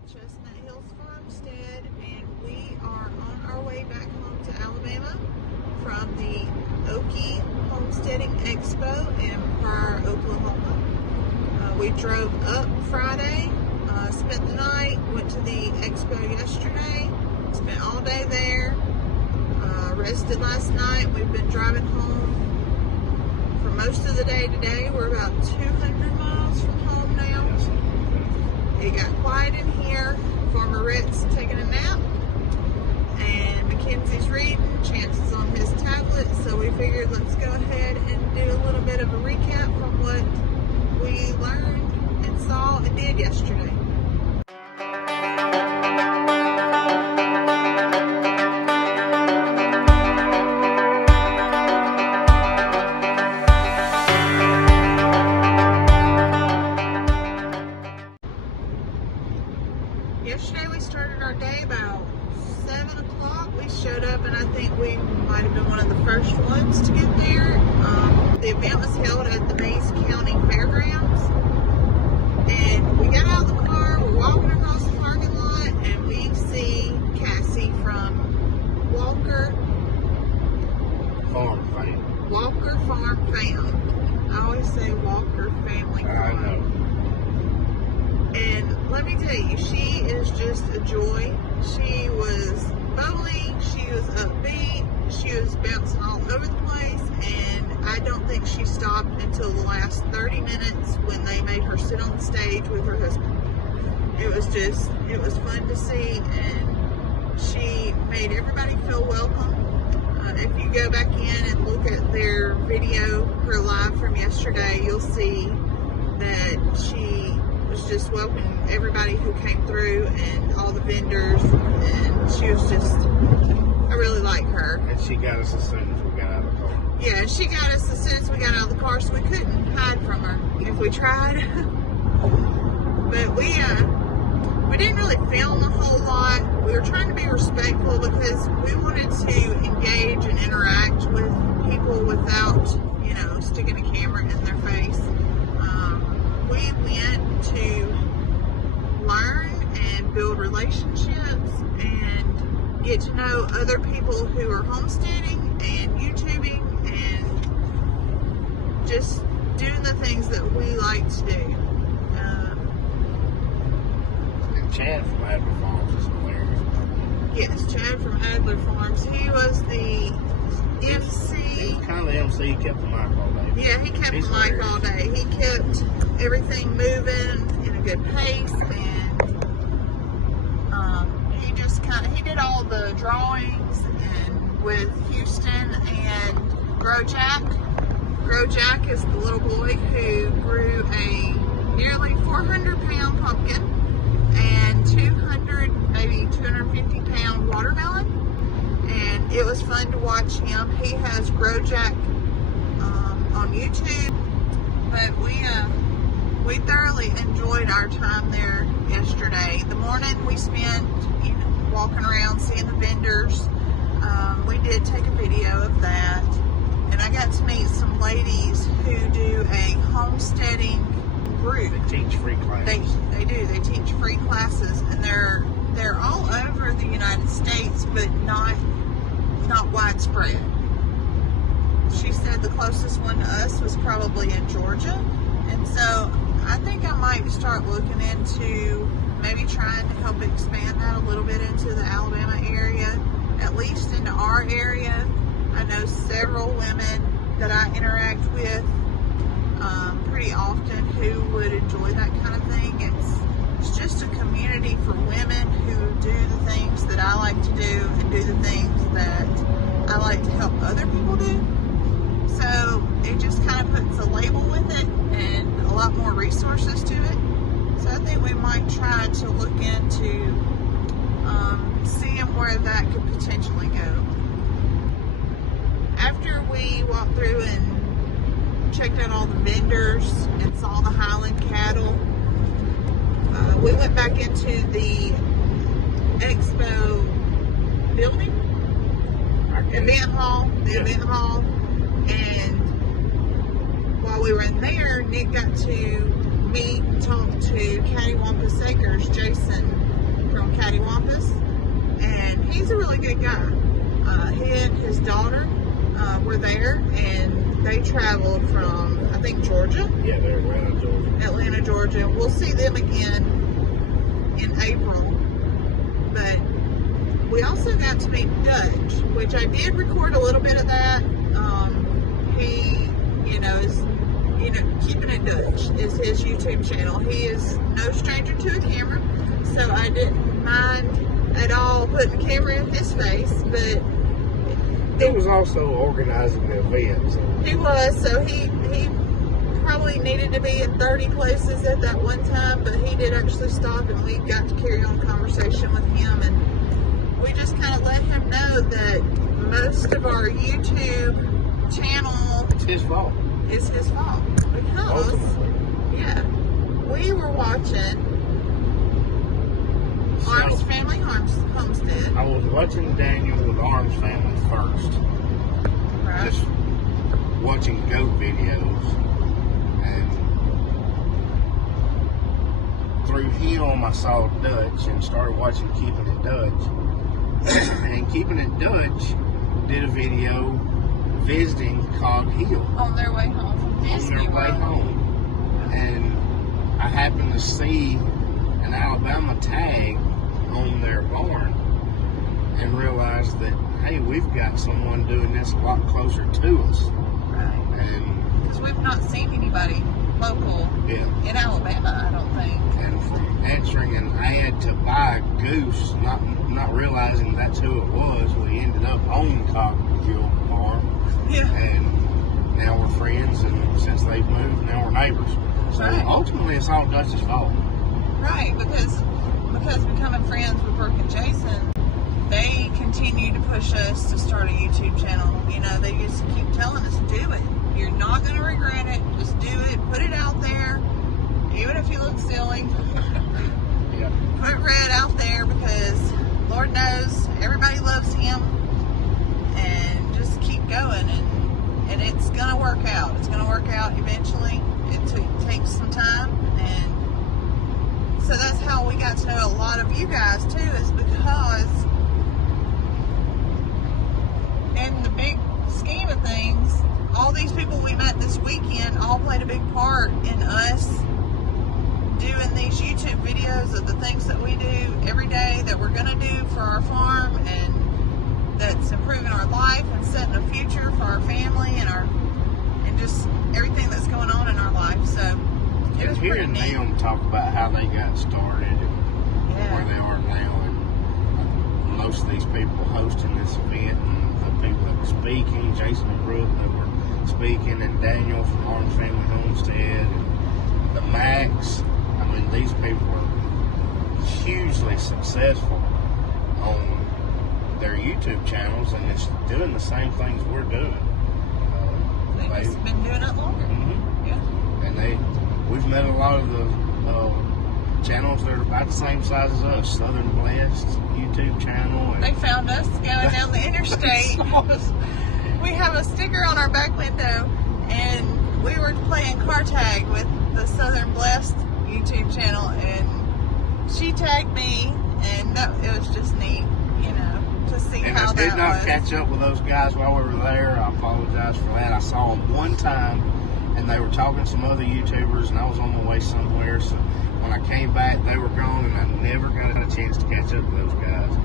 at Chestnut Hills Farmstead, and we are on our way back home to Alabama from the Okie Homesteading Expo in Pryor, Oklahoma. We drove up Friday, spent the night, went to the expo yesterday, spent all day there, rested last night. We've been driving home for most of the day today. We're about 200 miles from home now. It got quiet in here. Farmer Rick's taking a nap, and Mackenzie's reading. Chance is on his tablet, so we figured let's go ahead and do a little bit of a recap from what we learned and saw and did yesterday. Yesterday we started our day about 7 o'clock. We showed up, and I think we might have been one of the first ones to get there. The event was held at the Mays County Fairgrounds, and we got out of the car, we're walking across the parking lot, and we see Cassie from Walker Farm Fam. I always say Walker Family Farm. I know. And let me tell you, she is just a joy. She was bubbly, she was upbeat, she was bouncing all over the place, and I don't think she stopped until the last 30 minutes when they made her sit on the stage with her husband. It was fun to see, and she made everybody feel welcome. If you go back in and look at their video, her live from yesterday, you'll see that she was just welcoming everybody who came through and all the vendors, and she was just, I really like her. And she got us as soon as we got out of the car. Yeah, she got us as soon as we got out of the car, so we couldn't hide from her if we tried. But we didn't really film a whole lot. We were trying to be respectful because we wanted to engage and interact with people without, sticking a camera in their face. We went to learn and build relationships and get to know other people who are homesteading and YouTubing and just doing the things that we like to do. And Chad from Adler Farms is hilarious. Yes, Chad from Adler Farms. He was the MC. He was kind of the MC. He kept the mic all day. Yeah, he kept the mic all day. He kept everything moving in a good pace, and he did all the drawings and with Houston and Jack. Jack is the little boy who grew a nearly 400-pound pumpkin and 250-pound watermelon, and it was fun to watch him. He has Jack on YouTube, but we thoroughly enjoyed our time there yesterday. The morning we spent walking around, seeing the vendors. We did take a video of that, and I got to meet some ladies who do a homesteading group. They teach free classes. They do. They teach free classes, and they're all over the United States, but not widespread. She said the closest one to us was probably in Georgia, and so I think I might start looking into maybe trying to help expand that a little bit into the Alabama area, at least into our area. I know several women that I interact with pretty often who would enjoy that kind of thing. It's just a community for women who do the things that I like to do and do the things that I like to help other people do. So it just kind of puts a label with it and a lot more resources to it. So I think we might try to look into seeing where that could potentially go. After we walked through and checked out all the vendors and saw the Highland cattle, we went back into the expo building, event hall, and while we were in there, Nick got to meet and talk to Cattywampus Acres, Jason good guy. He and his daughter were there, and they traveled from, I think, Georgia. Yeah, they're Atlanta, Georgia. Atlanta, Georgia. We'll see them again in April. But we also got to meet Dutch, which I did record a little bit of that. He, is, Keeping It Dutch is his YouTube channel. He is no stranger to a camera, so I didn't mind at all putting a camera in his face, but He was also organizing the event. So. He was, so he probably needed to be in 30 places at that one time, but he did actually stop, and we got to carry on a conversation with him, and we just kind of let him know that most of our YouTube channel It's his fault. is his fault, because we were watching Arms Family Homestead. I was watching Daniel with Arms Family first. Right. Just watching goat videos. And through him, I saw Dutch and started watching Keeping It Dutch. And Keeping It Dutch did a video visiting Cog Hill. On their way home from Disney On their way World. home. And I happened to see an Alabama tag on their barn and realized that, hey, we've got someone doing this a lot closer to us. Right. And Because we've not seen anybody local in Alabama, I don't think. And from answering an ad to buy a goose, not realizing that's who it was, we ended up on Cog Hill Farm. Yeah. And now we're friends, and since they've moved, now we're neighbors. So ultimately, it's all Dutch's fault. Right, because becoming friends with Brooke and Jason, they continue to push us to start a YouTube channel. They just keep telling us, do it. You're not going to regret it. Just do it. Put it out there. Even if you look silly. Yeah. Put Red out there, because Lord knows everybody loves him. And just keep going. And it's going to work out. It's going to work out eventually. It takes some time. And so that's how we got to know a lot of you guys too, is because in the big scheme of things, all these people we met this weekend all played a big part in us doing these YouTube videos of the things that we do every day that we're going to do for our farm, and that's improving our life and setting a future for our family and just everything that's going on in our life. So it was pretty hearing neat. them talk about how they got started and where they are now, and most of these people hosting this event, and the people that were speaking, Jason and Brooke that were speaking, and Daniel from Arms Family Homestead, and the Max. I mean, these people are hugely successful on their YouTube channels, and it's doing the same things we're doing. They've just been doing it longer. Mm-hmm. Yeah. And we've met a lot of the channels that are about the same size as us. Southern Blessed YouTube channel. And They found us going down the interstate. We have a sticker on our back window, and we were playing car tag with the Southern Blessed YouTube channel, and she tagged me, and it was just neat, to see and how I that did not was. catch up with those guys while we were there. I apologize for that. I saw them one time, and they were talking to some other YouTubers, and I was on my way somewhere. So when I came back, they were gone, and I never got a chance to catch up with those guys.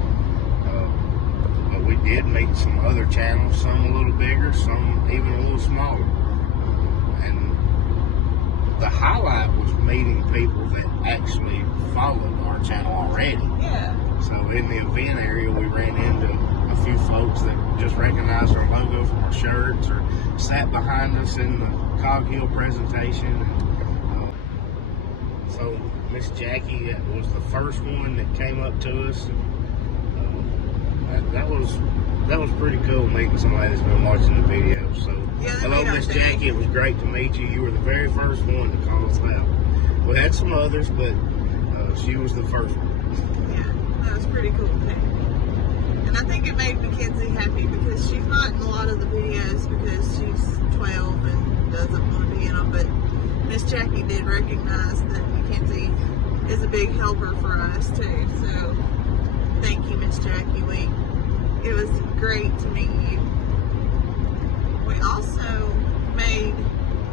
But we did meet some other channels, some a little bigger, some even a little smaller. And the highlight was meeting people that actually followed our channel already. Yeah. So in the event area, we ran into a few folks that just recognized our logo from our shirts, or sat behind us in the Cog Hill presentation. And, so Miss Jackie was the first one that came up to us. That was pretty cool, meeting somebody that's been watching the video. So hello, Miss Jackie. It was great to meet you. You were the very first one to call us out. We had some others, but she was the first one. Yeah, that was pretty cool too. And I think it made Mackenzie happy, because she's not in a lot of the videos because she's 12 and doesn't want to be in them. But Miss Jackie did recognize that Mackenzie is a big helper for us too. So thank you, Miss Jackie. It was great to meet you. We also made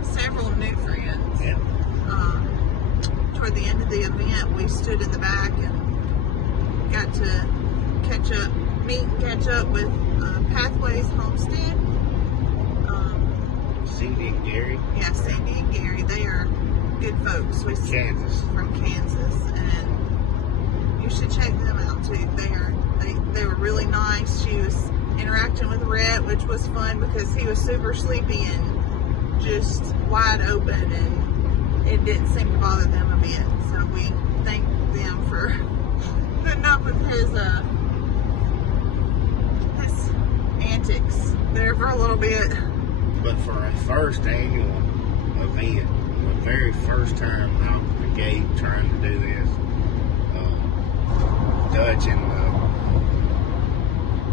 several new friends. Yeah. Toward the end of the event, we stood in the back and got to meet and catch up with Pathways Homestead. Cindy and Gary. Yeah, Cindy and Gary. They are good folks. From Kansas, and you should check them out too. They were really nice. She was interacting with Rhett, which was fun because he was super sleepy and just wide open, and it didn't seem to bother them a bit. So we thank them for putting up with his antics there for a little bit. But for our first annual event, the very first time out the gate trying to do this, Dutch and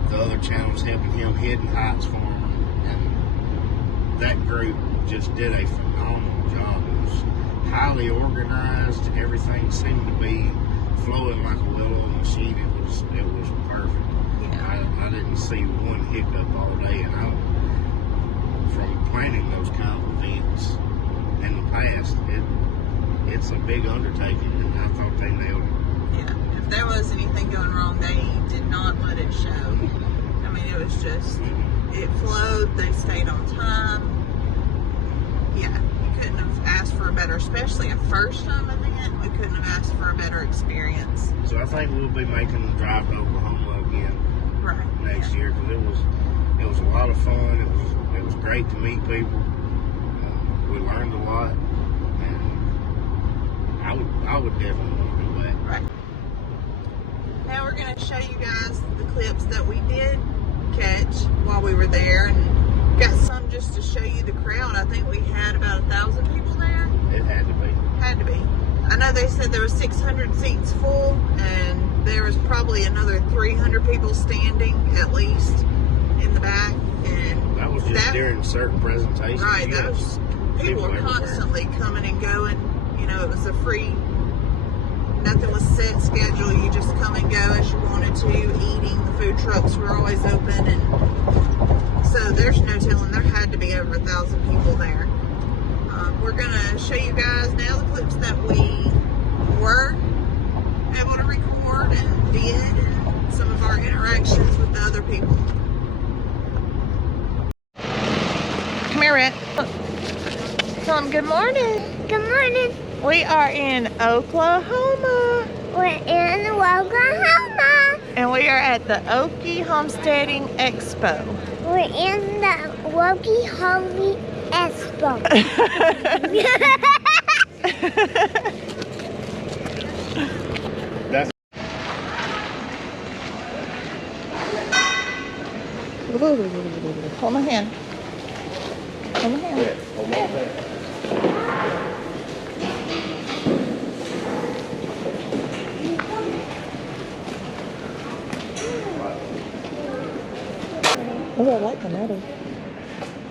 the other channels helping him Hidden Heights Farm, and that group just did a phenomenal job. It was highly organized. Everything seemed to be flowing like a well-oiled machine. It was perfect. Yeah. I didn't see one hiccup all day, and from planning those kind of events in the past, it's a big undertaking, and I thought they nailed it. Yeah, if there was anything going wrong, they did not let it show. I mean, it was just, it flowed, they stayed on time. Yeah, you couldn't have asked for a better, especially a first time event, we couldn't have asked for a better experience. So I think we'll be making the drive to Oklahoma again next year, because it was a lot of fun. It was great to meet people. We learned a lot, and I would definitely want to do that. Right. Now we're going to show you guys the clips that we did catch while we were there, and got some just to show you the crowd. I think we had about 1,000 people there. It had to be. Had to be. I know they said there was 600 seats full, and there was probably another 300 people standing at least in the back. And that was just during certain presentations. Right. People were constantly coming and going. You know, it was a free. Nothing was set schedule. You just come and go as you wanted to. Eating, the food trucks were always open, and so there's no telling. There had to be over 1,000 people there. We're gonna show you guys now the clips that we were able to record and did, and some of our interactions with the other people. Come here, Rhett. Tell them good morning. Good morning. We are in Oklahoma. We're in Oklahoma. And we are at the Okie Homesteading Expo. We're in the Okie Homesteading Expo. That's Hold my hand. Hold my hand. Oh, I like the metal.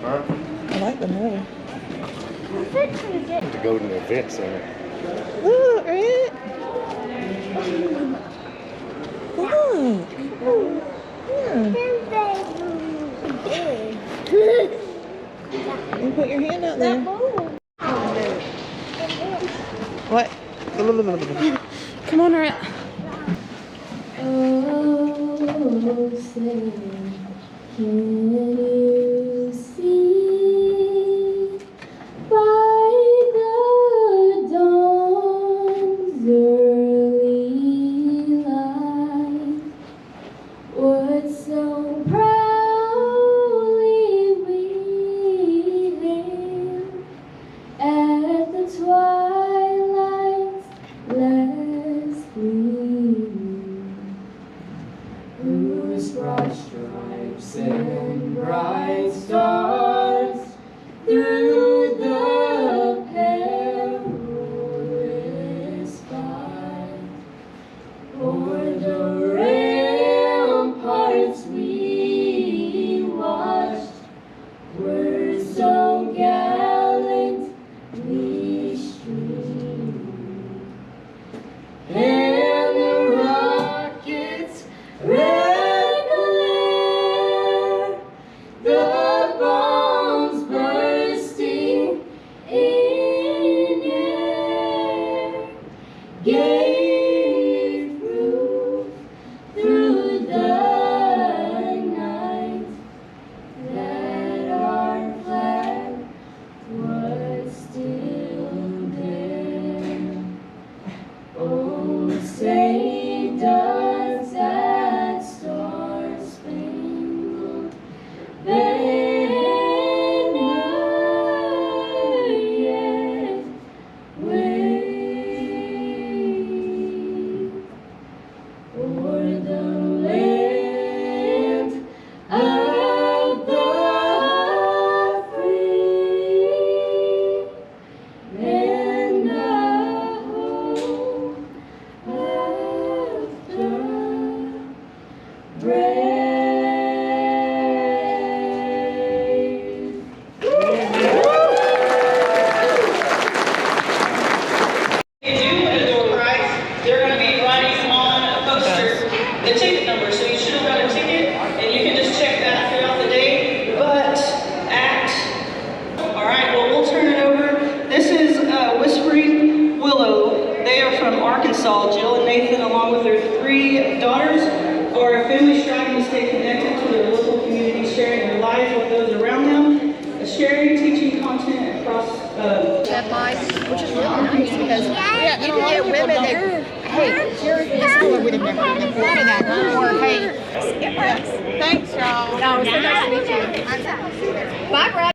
huh? I like the metal. To go to the event center. Look, Red. Look. Yeah. You put your hand out there. What? Come on, Red. Oh, say, can you see by the dawn's early light what so proudly we hailed at the twilight's last gleam? Whose broad stripes and bright gave proof through the night that our flag was still there. Oh, say does that star-spangled banner yet wave o'er the land of the free and the hope after brave. They're going to be writing on a poster the ticket number, so you should have got a ticket, and you can just check that throughout the day. But all right, well, we'll turn it over. This is Whispering Willow. They are from Arkansas. Jill and Nathan, along with their 3 daughters, are a family striving to stay connected to their local community, sharing their lives with those around them, sharing, teaching content across that mice, which is really nice because you can get women that, hey, you're in this school with them, before that, or hey, Thanks, y'all. no, it's so nice to meet you. Bye, Brad.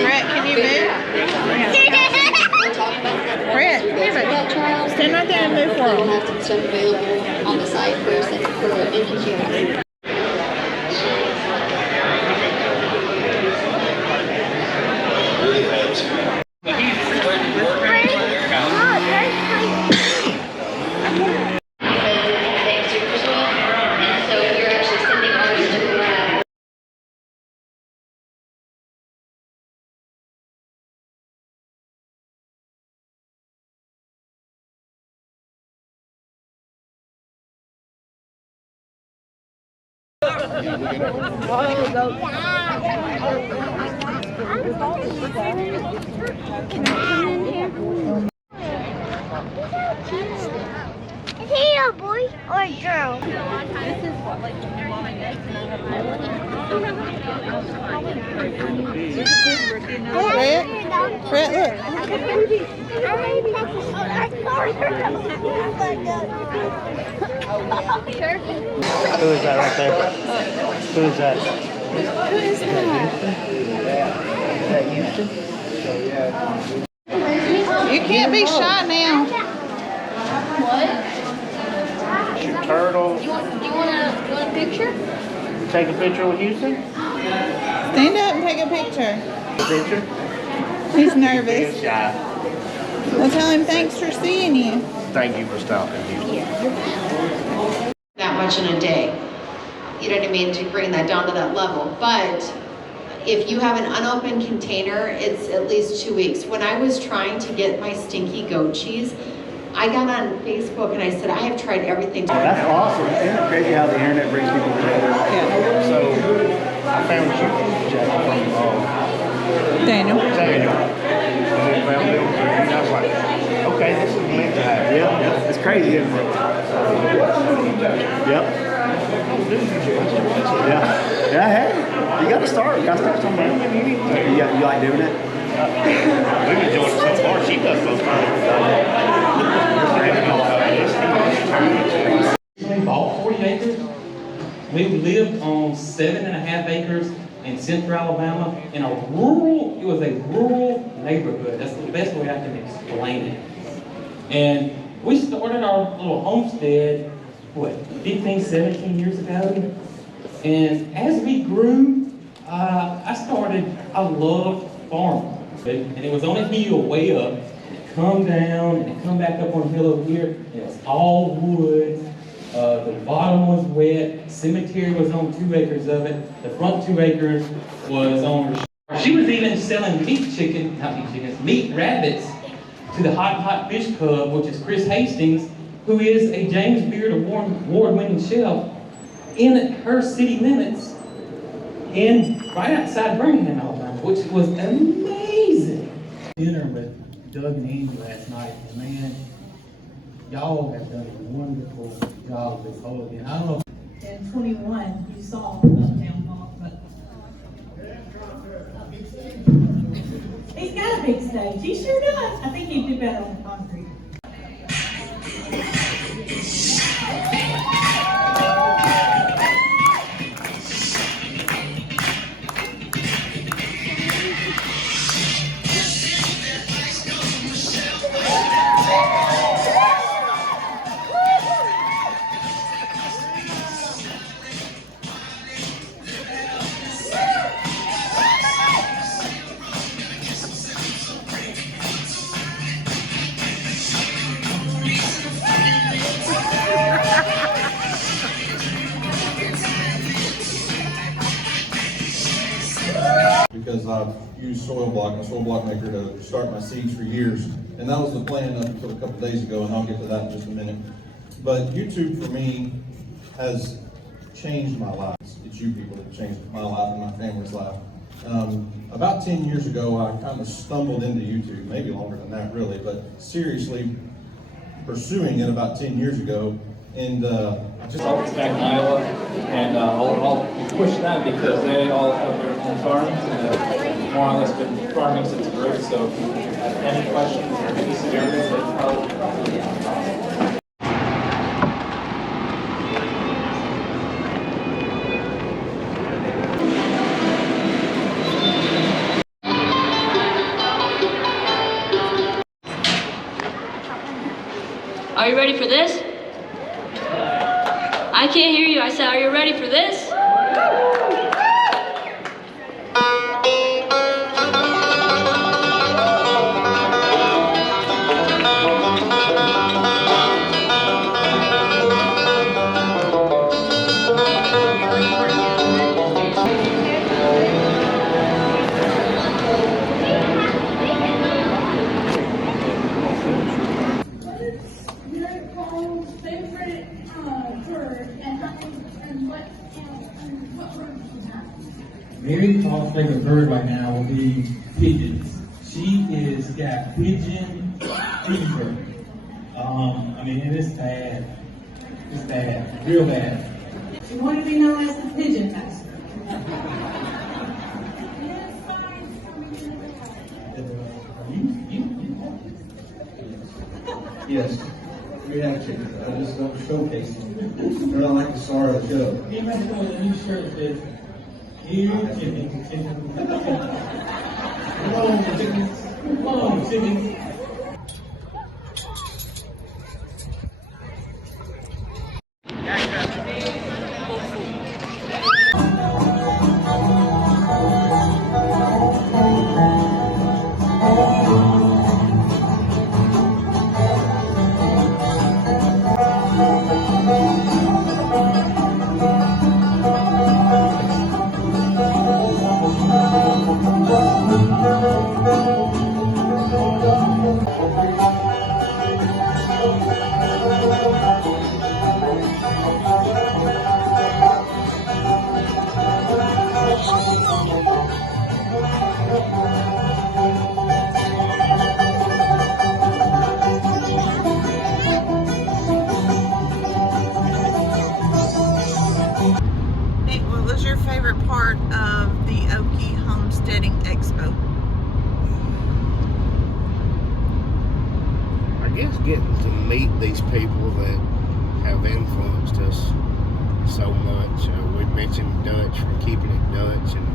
Brett, can you move? Brett, stand right there and move for We'll them. have some stuff available on the site for image. Is he a boy or a girl? Brett, look. Who is that right there? Who is that? You can't be shy now. Turtle. Do you want a picture? Take a picture with Houston? Stand up and take a picture. Picture? He's nervous. He's shy. Well, tell him thanks for seeing you. Thank you for stopping, Houston. That much in a day. You know what I mean? To bring that down to that level. But if you have an unopened container, it's at least 2 weeks. When I was trying to get my stinky goat cheese, I got on Facebook and I said, I have tried everything. That's awesome. Isn't it crazy how the internet brings people together? So, I found you, Jeff, from Daniel. Daniel. And then found him, and I was like, okay, this is meant to happen. Yeah, it's crazy, isn't it? Yep. Yeah, hey, you gotta start. You gotta start somewhere. You like doing it? We've enjoyed it so far. She does those kind We bought 40 acres. We lived on 7.5 acres in central Alabama in a rural, it was a rural neighborhood. That's the best way I can explain it. And we started our little homestead, what, 15, 17 years ago? And as we grew, I loved farming. And it was on a hill way up, and it come down, and it come back up on the hill over here, and it was all woods. The bottom was wet. Cemetery was on 2 acres of it. The front 2 acres was on her. She was even selling meat rabbits to the Hot Fish Club, which is Chris Hastings, who is a James Beard award-winning chef in her city limits, right outside Birmingham, Alabama, which was amazing. Dinner with Doug and Andy last night, and man, y'all have done a wonderful job with this whole event. I don't know. In 21, you saw Uptown Walk, but he's got a big stage. He sure does. I think he'd do better on the concrete. Because I've used a soil block maker to start my seeds for years. And that was the plan up until a couple days ago, and I'll get to that in just a minute. But YouTube for me has changed my life. It's you people that have changed my life and my family's life. About 10 years ago, I kind of stumbled into YouTube, maybe longer than that really, but seriously pursuing it about 10 years ago. And I just back in Iowa, and I'll push that because they all have their own farms and more or less been farming since birth. So if you have any questions or any scenarios, that's probably Are you ready for this? I can't hear you. I said, are you ready for this? Mary Paul's favorite bird right now will be pigeons. She is got pigeon fever. I mean, it is bad. It's bad, real bad. You want to be known as the pigeon master. Yes. We have chickens. I just don't showcase them. They're not like the star of the show. You might go with a new shirt that says, "Here, chickens, chickens." Come on, chickens. Come on, chickens. Nick, what was your favorite part of the Okie Homesteading Expo? I guess getting to meet these people that have influenced us so much. We mentioned Dutch for keeping it Dutch, and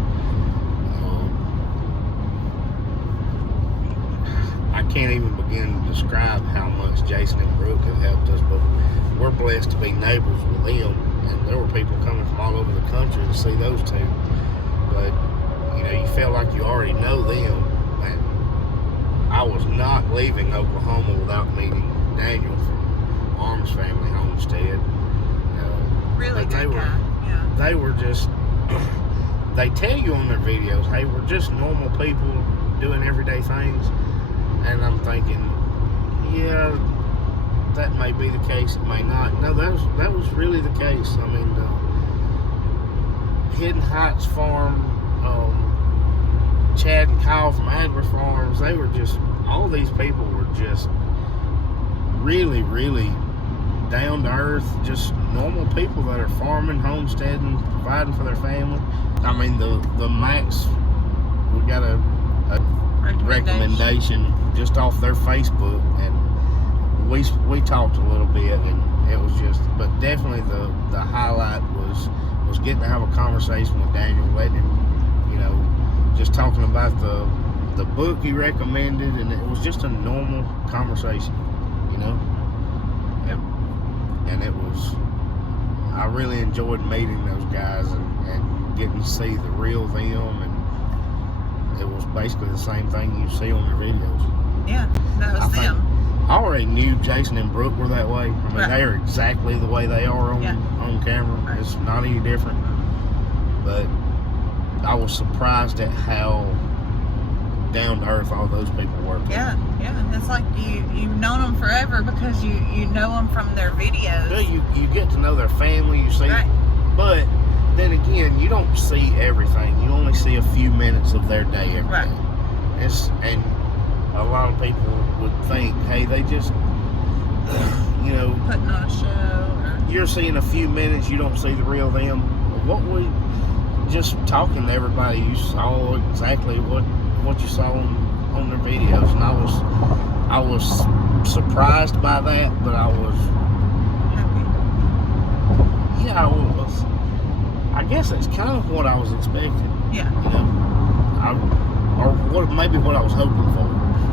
I can't even begin to describe how much Jason and Brooke have helped us, but we're blessed to be neighbors with them, and there were people coming from all over the country to see those two. But you know, you feel like you already know them. And I was not leaving Oklahoma without meeting Daniel from Arms Family Homestead. Really But good guy. Yeah. They were just, they tell you on their videos, hey, we're just normal people doing everyday things. And I'm thinking, yeah, that may be the case, it may not. No, that was really the case. I mean, Hidden Heights Farm, Chad and Kyle from Adler Farms, they were just, all these people were just really, really down to earth, just normal people that are farming, homesteading, providing for their family. I mean, the Max, we got a recommendation just off their Facebook, and we talked a little bit, and it was just, but definitely the highlight was getting to have a conversation with Daniel, letting him, you know, just talking about the book he recommended, and it was just a normal conversation, you know. And it was, I really enjoyed meeting those guys and getting to see the real them, and it was basically the same thing you see on their videos. Yeah, that was them. I already knew Jason and Brooke were that way. I mean, Right. they are exactly the way they are on camera. Right. It's not any different. But I was surprised at how down to earth all those people were. Yeah. It's like you've known them forever because you know them from their videos. Yeah, you get to know their family. You see, Right. But then again, you don't see everything. You only see a few minutes of their day every Right. day. And a lot of people would think, hey, they just, you know, Putting on a show. Or... You're seeing a few minutes, you don't see the real them. What we just talking to everybody, you saw exactly what you saw on their videos, and I was surprised by that, but I was happy. Yeah, I was. I guess that's kind of what I was expecting. Yeah. You know, maybe what I was hoping for.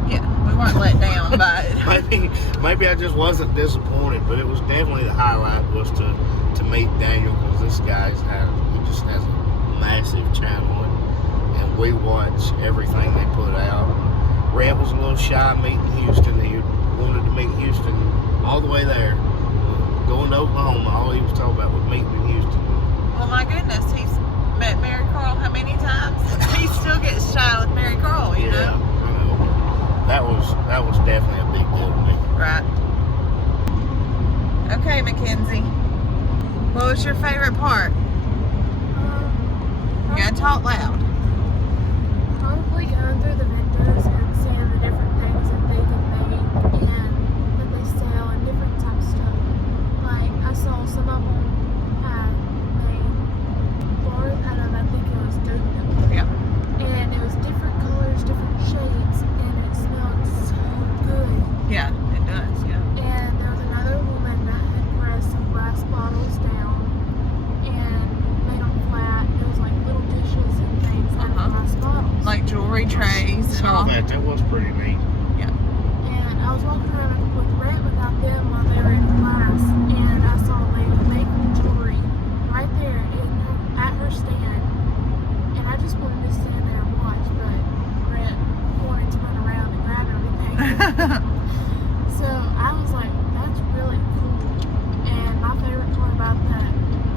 Yeah, we weren't let down by it. maybe I just wasn't disappointed, but it was definitely the highlight was to meet Daniel, because this guy's he just has a massive channel, and we watch everything they put out. Rhett was a little shy meeting Houston. He wanted to meet Houston all the way there. Going to Oklahoma, all he was talking about was meeting in Houston. Well, my goodness, he's met Mary Carl how many times? He still gets shy with Mary Carl, you know? That was definitely a big deal to me. Right. Okay, Mackenzie. What was your favorite part? You gotta talk loud. Probably going through the vendors and seeing the different things that they can make and that they sell and different types of stuff. Like, I saw some of them had made bars out of, I think it was dirt milk. Yeah. And it was different colors, different shapes, and it smelled so good. Yeah, it does, yeah. And there was another woman that had pressed some glass bottles down and made them flat. It was like little dishes and things out of glass bottles. Like jewelry trays and all. That was pretty neat. Yeah. And I was walking around with Rhett without them while they were in class, and I saw a lady making jewelry right there at her stand. And I just wanted to stand there and watch, but Rhett wanted to run around and grab everything. So I was like, that's really cool. And my favorite part about that,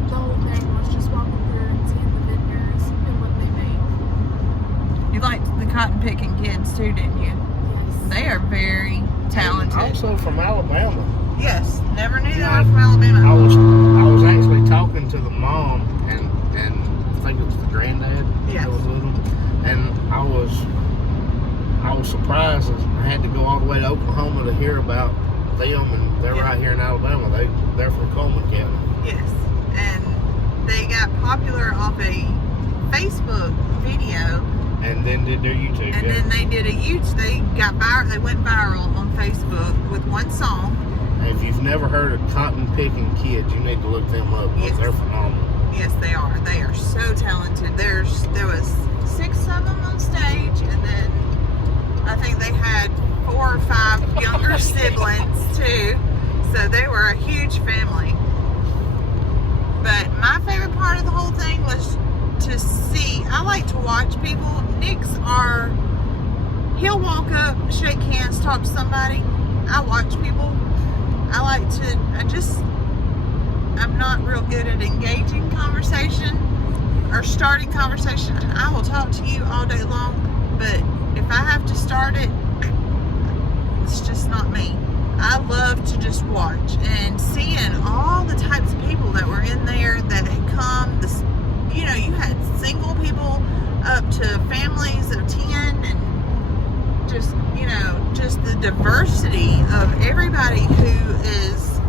the whole thing, was just walking through and seeing the vendors and what they made. You liked the cotton picking kids too, didn't you? Yes. They are very talented. Also from Alabama. Yes, never knew they were from Alabama. I was actually talking to the mom and I think it was the granddad that was with them, and I was surprised. I had to go all the way to Oklahoma to hear about them, and they're right here in Alabama. They're from Coleman County. Yes, and they got popular off a Facebook video, and then did their YouTube. And then they did they went viral on Facebook with one song. If you've never heard of Cotton Picking Kids, you need to look them up. Yes. They're phenomenal. Yes, they are. They are so talented. There was 6 of them on stage, and then I think they had 4 or 5 younger siblings too. So they were a huge family. But my favorite part of the whole thing was to see. I like to watch people. He'll walk up, shake hands, talk to somebody. I watch people. I I'm not real good at engaging conversation or starting conversation. I will talk to you all day long, but if I have to start it, it's just not me. I love to just watch and seeing all the types of people that were in there that had come. You know, you had single people up to families of 10, and just, you know, just the diversity of everybody who is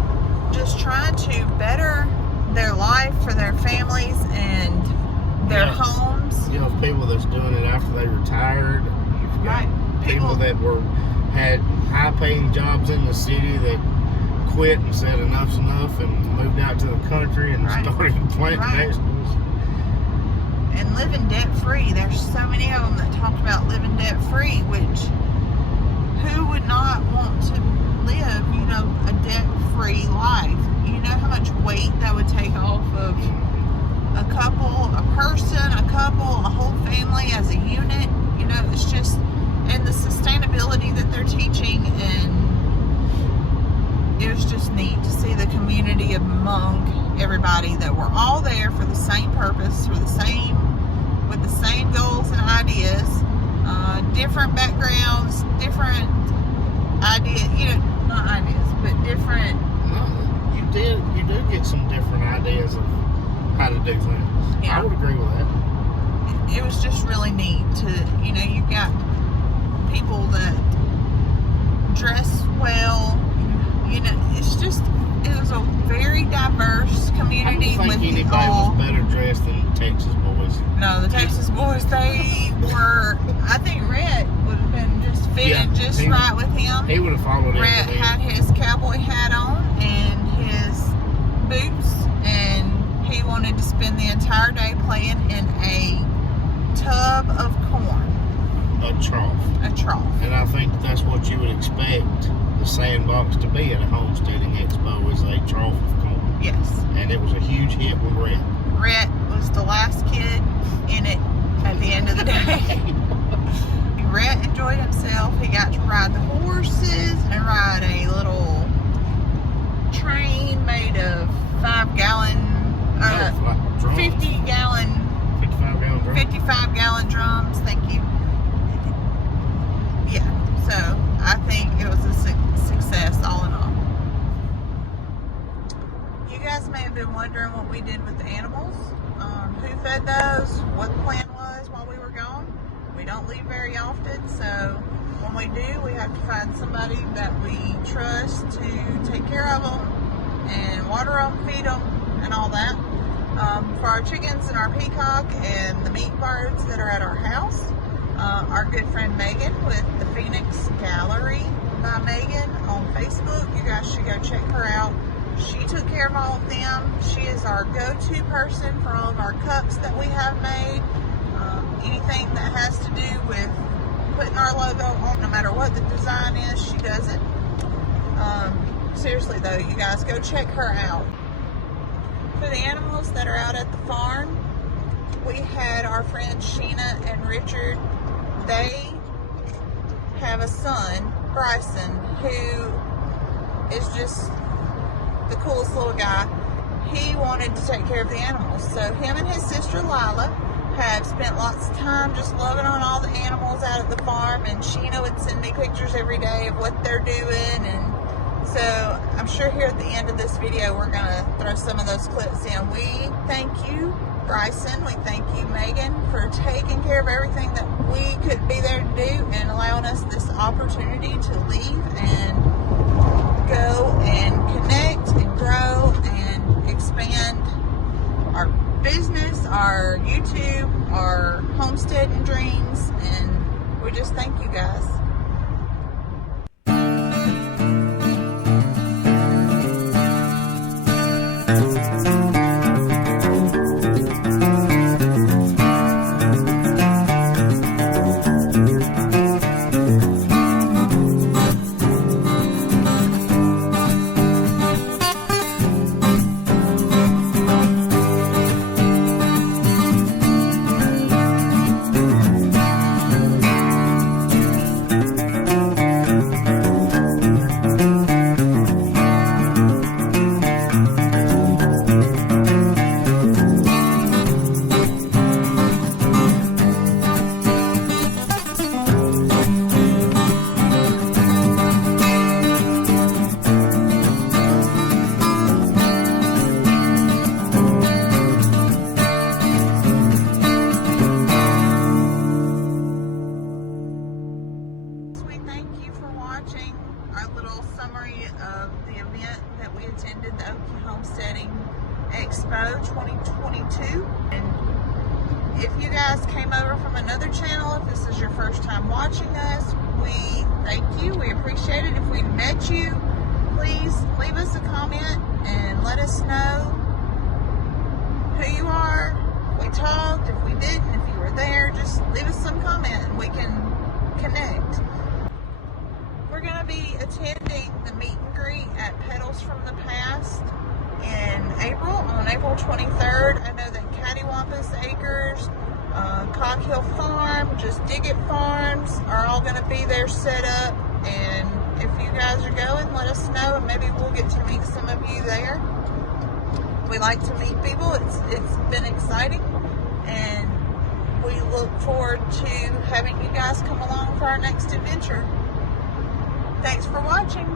just trying to better their life for their families and their homes. You know, people that's doing it after they retired. You've got people that had high-paying jobs in the city that quit and said enough's enough and moved out to the country and started planting vegetables. And living debt-free. There's so many of them that talked about living debt-free, which who would not want to live, you know, a debt-free life? You know how much weight that would take off of a couple, a person, a couple, a whole family as a unit. You know, it's just, and the sustainability that they're teaching, and it was just neat to see the community among everybody that were all there for the same purpose, with the same goals and ideas, different backgrounds, different ideas, you know, not ideas, but different. You do get some different ideas of how to do things. Yeah. I would agree with that. It was just really neat to, you know, you got people that dress well, you know, it's just, it was a very diverse community. I don't think anybody was better dressed than the Texas boys. No, the Texas boys, they were, I think Rhett would have been just fitted just right with him. He would have followed it. Rhett had his cowboy hat on and his boots, and he wanted to spend the entire day playing in a tub of corn. A trough. A trough. And I think that's what you would expect the sandbox to be at a homesteading expo, is a trough of corn. Yes. And it was a huge hit with Rhett. Rhett was the last kid in it at the end of the day. Rhett enjoyed himself. He got to ride the horses and ride a little train made of 5-gallon, 55-gallon drums. Thank you. Yeah, so I think it was a success all in all. You guys may have been wondering what we did with the animals, who fed those, what the plan was while we were gone. We don't leave very often, so when we do, we have to find somebody that we trust to take care of them and water them, feed them, and all that. For our chickens and our peacock and the meat birds that are at our house, our good friend Megan with the Phoenix Gallery by Megan on Facebook. You guys should go check her out. She took care of all of them. She is our go-to person for all of our cups that we have made. Anything that has to do with putting our logo on, no matter what the design is, she does it. Seriously though, you guys go check her out. For the animals that are out at the farm, we had our friends Sheena and Richard. They have a son, Bryson, who is just the coolest little guy. He wanted to take care of the animals, so him and his sister Lila have spent lots of time just loving on all the animals out at the farm, and Sheena would send me pictures every day of what they're doing. And so I'm sure here at the end of this video we're going to throw some of those clips in. We thank you, Bryson. We thank you, Megan, for taking care of everything that we could be there to do and allowing us this opportunity to leave and go and connect and grow and expand our business, our YouTube, our homesteading dreams, and we just thank you guys. guys came over from another channel, if this is your first time watching us, we thank you. We appreciate it. If we met you, please leave us a comment and let us know who you are. If we talked, if we didn't, if you were there, just leave us some comment and we can connect. We're going to be attending the meet and greet at Petals from the Past in April, on April 23rd. I know that Cattywampus Acres, Cog Hill Farm, Just Dig It Farms are all going to be there set up. And if you guys are going, let us know and maybe we'll get to meet some of you there. We like to meet people. It's been exciting, and we look forward to having you guys come along for our next adventure. Thanks for watching.